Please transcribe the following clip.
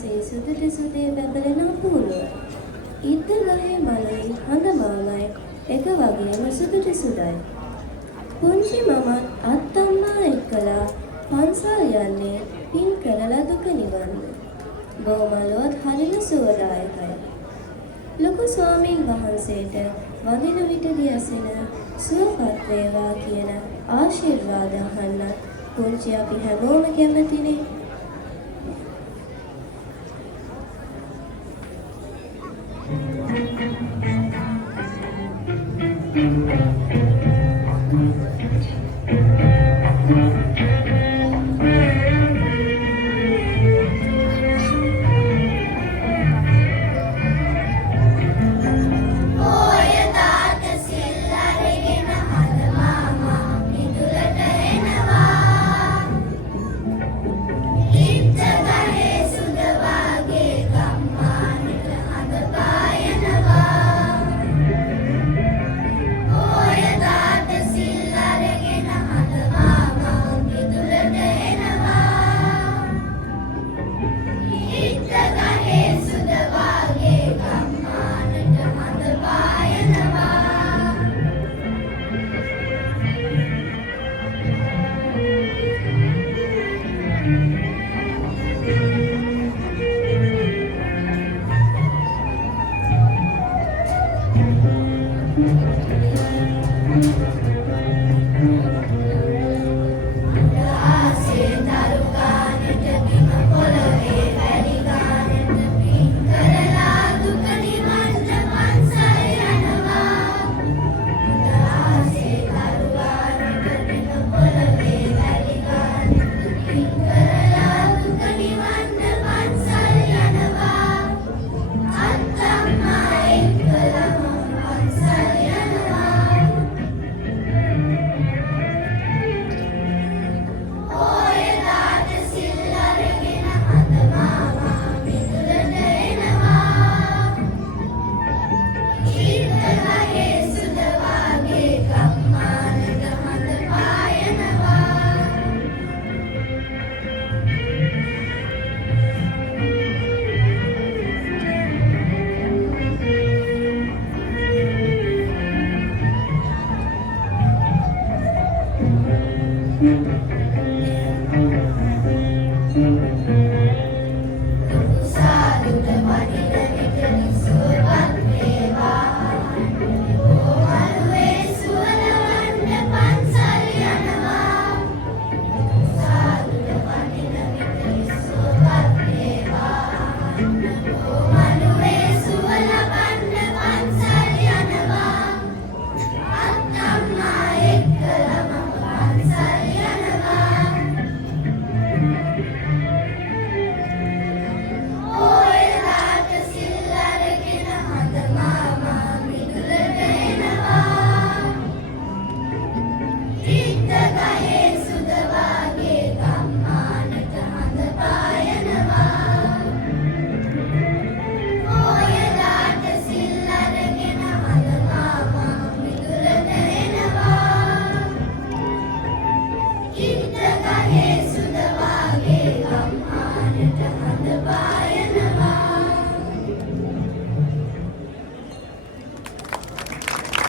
වහන්සේ සුදුට සුදේ බැබලෙන පුහුණුව. ඉද්ද ගහේ මලයි හඳ මාමයි එක වගේම සුදුට සුදයි. පුංචි මමත් අත්තම්මා එක්කලා පන්සල් යන්නේ පින් කරලා දුක නිවන්න. බොමලොත් හරිම සුවදායකයි. ලොකු ස්වාමීන් වහන්සේට වඳින විටදී ඇසෙන සුවපත් වේවා කියන ආශිර්වාද අහන්න පුංචි අපි හැමෝම කැමතිනේ.